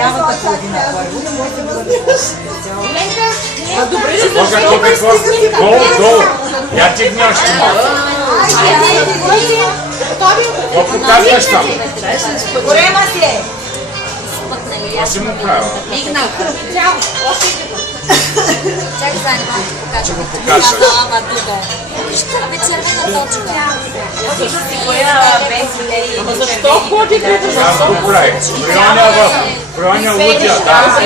лявата половина първо. Долу. Я тигни още малко. Какво показваш там? Корема се! Аз си му правя. Чакай заедно да Ще го покажеш. Ама защо ходите? Аз го правих. При оня лудия, да.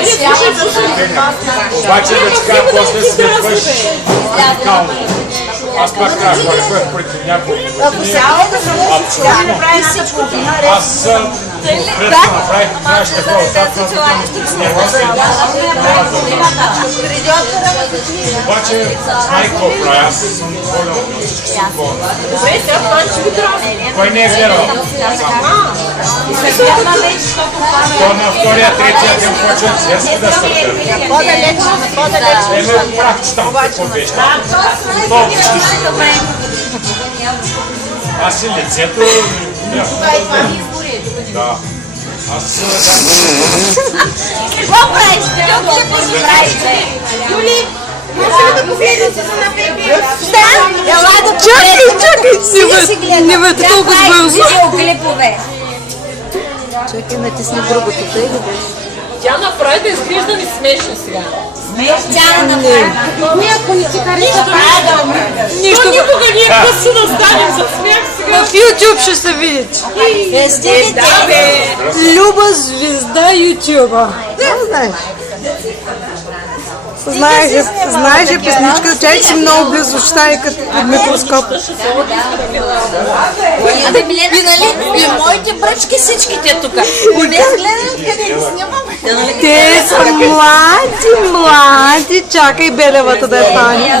Обаче да ти кажа, после следваш радикално. Аз пак кажа, ако е преди няколко години. Абсолютно. Аз предно направих, знаеш какво, обаче знай какво правя, аз съм болен от всички си болен. Добре, сега това ще ви трябва. Кой не е вярвал? То на втория, третия ден почват зверски да се вярват. По-далеч. Еми, прах, че там какво беше. Това почти ще го. Аз и лицето... Да. Аз... Какво правиш? Какво правиш? Юли! Чакай! Не бъдете толкова бързо! Видеоклипове! Чакай, натисни другото, тъй ли беше? Тя направи да изглежда ни смешно сега. Тя направи. Ако не ти харесва, да умреш. Нищо никога ние късно да станем за смях сега. В YouTube ще се видите. Люба звезда ютуба. Знаеш ли песничката, тя си много близо щай като под микроскоп. Абе, Милена, и моите бръчки всичките тук. Не гледам къде ги снимам. Те са млади. Чакай Белевата да я пани.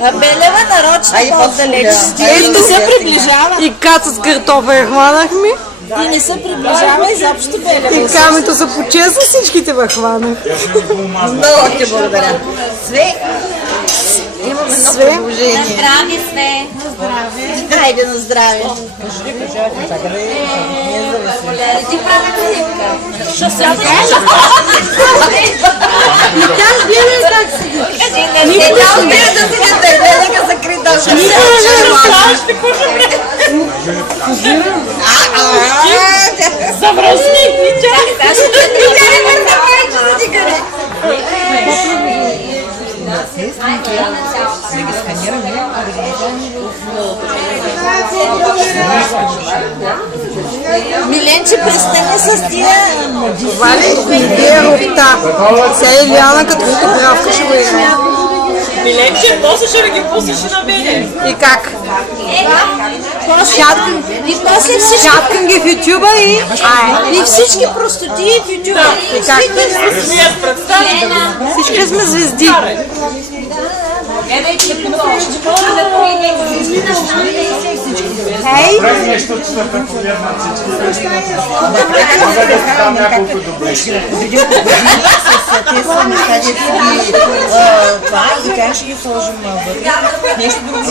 Белева нарочно по-далеч. Ето се приближава. И каца с картофа я хванахме. И не се приближава изобщо Белева. И камето се почеса, всичките ме хванах. Много ти благодаря. Све, имаме едно предложение. На здраве, Све. На здраве. Хайде на здраве. Ти прави клипка. Що сега? Тя гледа как седи. Не да умея да седя да гледа закрита. Завръзни! Тя не мърда повече да ти къде. Миленче, престани с тия. Това ли е ропта? Сега Илиана като фотографка ще го играе. Миленче, после ще ги пуснеш на мене. И как? И после всички. Шаткам ги в ютуба и... И всички простоти в ютуба. И как? Смеят, представи. Всички сме звезди. Хей! Прави нещо, че да преповяднат всички. Мога да ти дам няколко добри. Те са неща, това и как ще ги сложим вътре. Нещо друго.